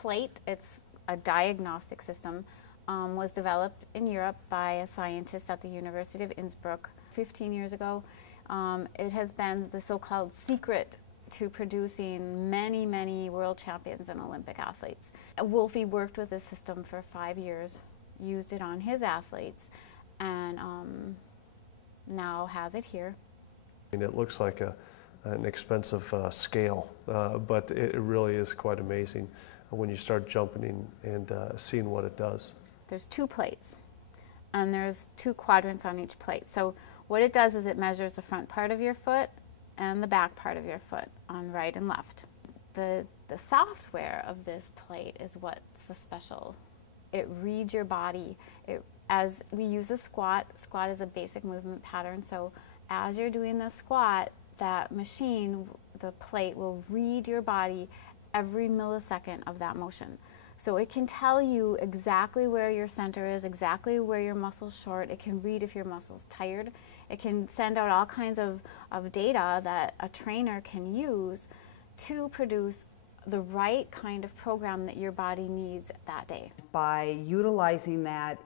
plate, it's a diagnostic system, was developed in Europe by a scientist at the University of Innsbruck 15 years ago. It has been the so-called secret to producing many, many world champions and Olympic athletes. Wolfie worked with this system for 5 years, used it on his athletes, and now has it here. And it looks like an expensive scale, but it really is quite amazing when you start jumping in and seeing what it does. There's 2 plates, and there's 2 quadrants on each plate. So what it does is it measures the front part of your foot and the back part of your foot on right and left. The software of this plate is what's so special. It reads your body. As we use a squat is a basic movement pattern, so as you're doing the squat, that machine, the plate, will read your body every millisecond of that motion. So it can tell you exactly where your center is, exactly where your muscle's short. It can read if your muscle's tired. It can send out all kinds of data that a trainer can use to produce the right kind of program that your body needs that day. By utilizing that,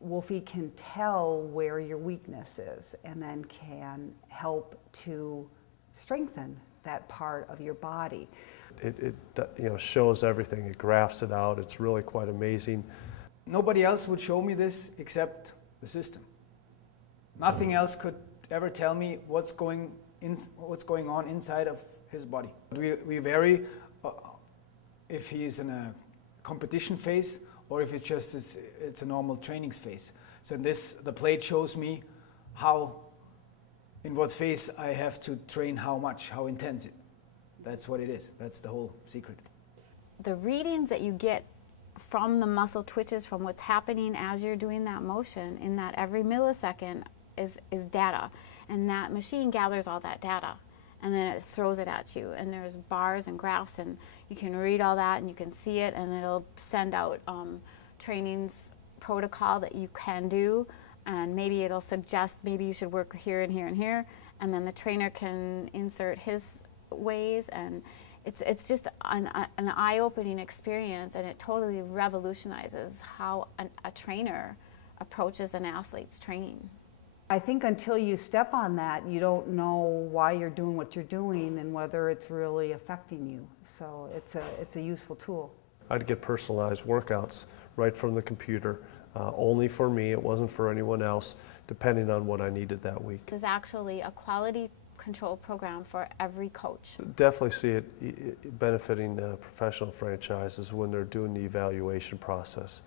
Wolfie can tell where your weakness is and then can help to strengthen that part of your body. It shows everything. It graphs it out. It's really quite amazing. Nobody else would show me this except the system. Nothing else could ever tell me what's going on inside of his body. We vary if he's in a competition phase or if it's a normal training phase. So the plate shows me in what phase I have to train how much, how intense it. That's what it is. That's the whole secret. The readings that you get from the muscle twitches, from what's happening as you're doing that motion, in that every millisecond is data. And that machine gathers all that data, and then it throws it at you. And there's bars and graphs, and you can read all that, and you can see it, and it'll send out trainings protocol that you can do, and maybe it'll suggest maybe you should work here and here and here, and then the trainer can insert his ways, and it's just an eye-opening experience, and it totally revolutionizes how a trainer approaches an athlete's training. I think until you step on that, you don't know why you're doing what you're doing and whether it's really affecting you. So it's a useful tool. I'd get personalized workouts right from the computer, only for me. It wasn't for anyone else, depending on what I needed that week. It's actually a quality control program for every coach. Definitely see it benefiting professional franchises when they're doing the evaluation process,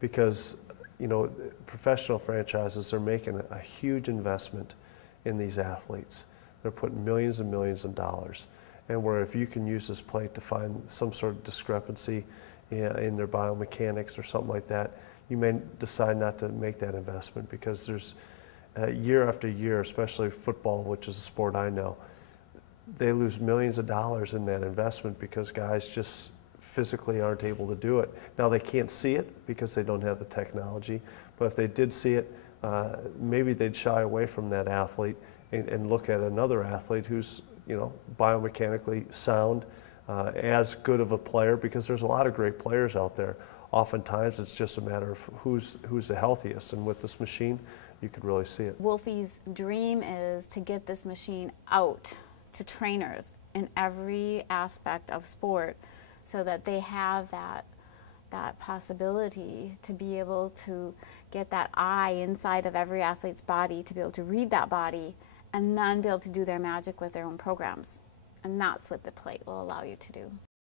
because professional franchises are making a huge investment in these athletes. They're putting millions and millions of dollars, and where if you can use this plate to find some sort of discrepancy in their biomechanics or something like that, you may decide not to make that investment, because there's year after year, especially football, which is a sport I know, they lose millions of dollars in that investment because guys just physically aren't able to do it. Now, they can't see it because they don't have the technology, but if they did see it, maybe they'd shy away from that athlete and look at another athlete who's biomechanically sound, as good of a player, because there's a lot of great players out there. Oftentimes it's just a matter of who's the healthiest, and with this machine you could really see it. Wolfie's dream is to get this machine out to trainers in every aspect of sport, so that they have that possibility to be able to get that eye inside of every athlete's body, to be able to read that body, and then be able to do their magic with their own programs. And that's what the plate will allow you to do.